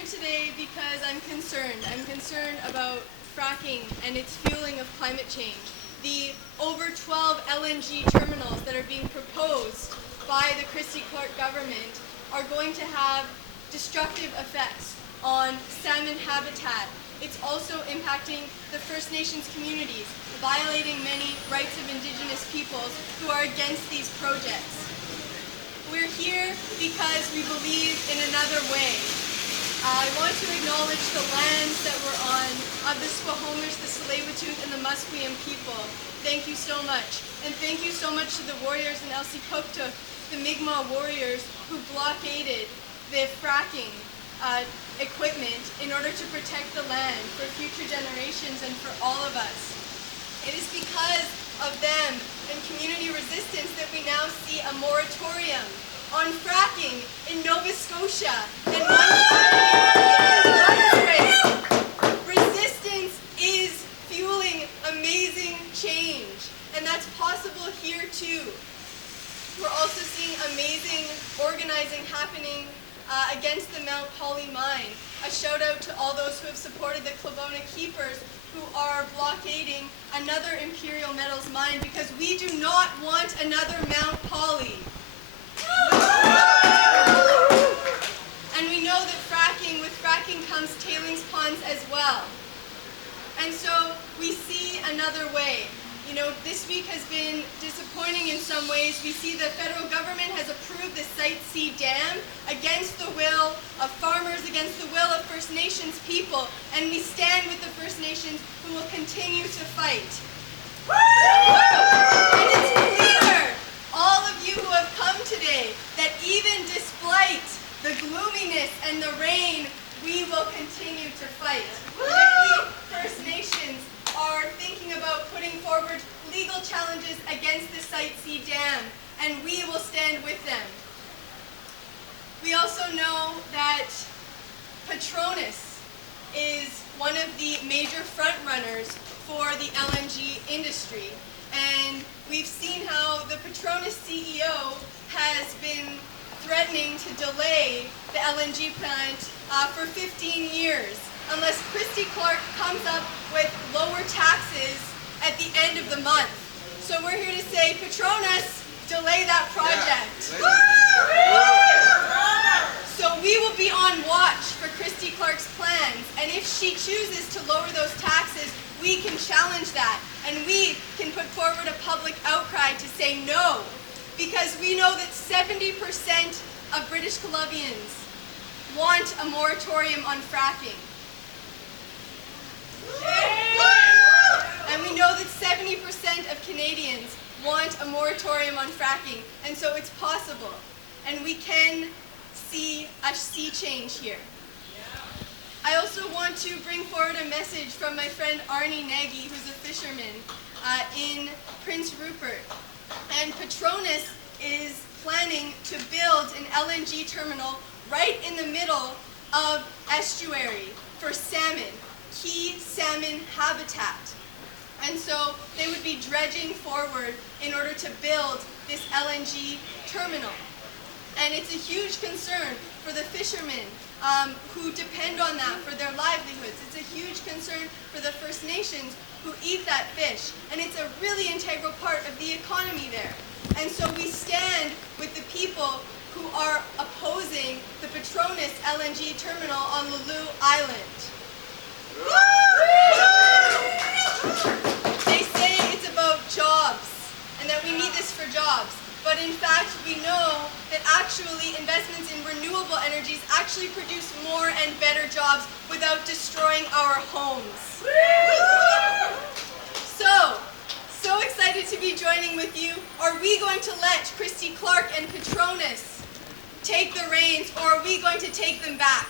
here today because I'm concerned. I'm concerned about fracking and its fueling of climate change. The over 12 LNG terminals that are being proposed by the Christie-Clark government are going to have destructive effects on salmon habitat. It's also impacting the First Nations communities, violating many rights of Indigenous peoples who are against these projects. We're here because we believe in another way. I want to acknowledge the lands that we're on of the Squamish, the Tsleil-Waututh, and the Musqueam people. Thank you so much. And thank you so much to the warriors in Elsipogtog, the Mi'kmaq warriors who blockaded the fracking equipment in order to protect the land for future generations and for all of us. It is because of them and community resistance that we now see a moratorium on fracking in Nova Scotia and resistance is fueling amazing change, and that's possible here too. We're also seeing amazing organizing happening against the Mount Holly mine. A shout out to all those who have supported the Klabona Keepers who are blockading another Imperial Metals mine because we do not want another Mount Holly. And we know that with fracking comes tailings ponds as well. And so we see another way. You know, this week has been disappointing in some ways. We see the federal government has approved the Site C dam against the will of farmers, against the will of First Nations people, and we stand with the First Nations who will continue to fight. And it's clear, all of you who have come today, that even despite the gloominess and the rain, we will continue to fight. Many First Nations are thinking about putting forward legal challenges against the Site C dam, and we will stand with them. We also know that Petronas is one of the major frontrunners for the LNG industry, and we've seen how the Petronas CEO has been threatening to delay the LNG plant for 15 years. Unless Christie-Clark comes up with lower taxes at the end of the month. So we're here to say, Petronas, delay that project. Yeah. So we will be on watch for Christie-Clark's plans, and if she chooses to lower those taxes, we can challenge that, and we can put forward a public outcry to say no, because we know that 70% of British Columbians want a moratorium on fracking. And we know that 70% of Canadians want a moratorium on fracking, and so it's possible. And we can see a sea change here. I also want to bring forward a message from my friend Arnie Nagy, who's a fisherman in Prince Rupert. And Petronas is planning to build an LNG terminal right in the middle of estuary for salmon. Key salmon habitat. And so they would be dredging forward in order to build this LNG terminal. And it's a huge concern for the fishermen who depend on that for their livelihoods. It's a huge concern for the First Nations who eat that fish. And it's a really integral part of the economy there. And so we stand with the people who are opposing the Petronas LNG terminal on Lulu Island. They say it's about jobs and that we need this for jobs. But in fact, we know that actually investments in renewable energies actually produce more and better jobs without destroying our homes. So excited to be joining with you. Are we going to let Christie-Clark and Petronas take the reins, or are we going to take them back?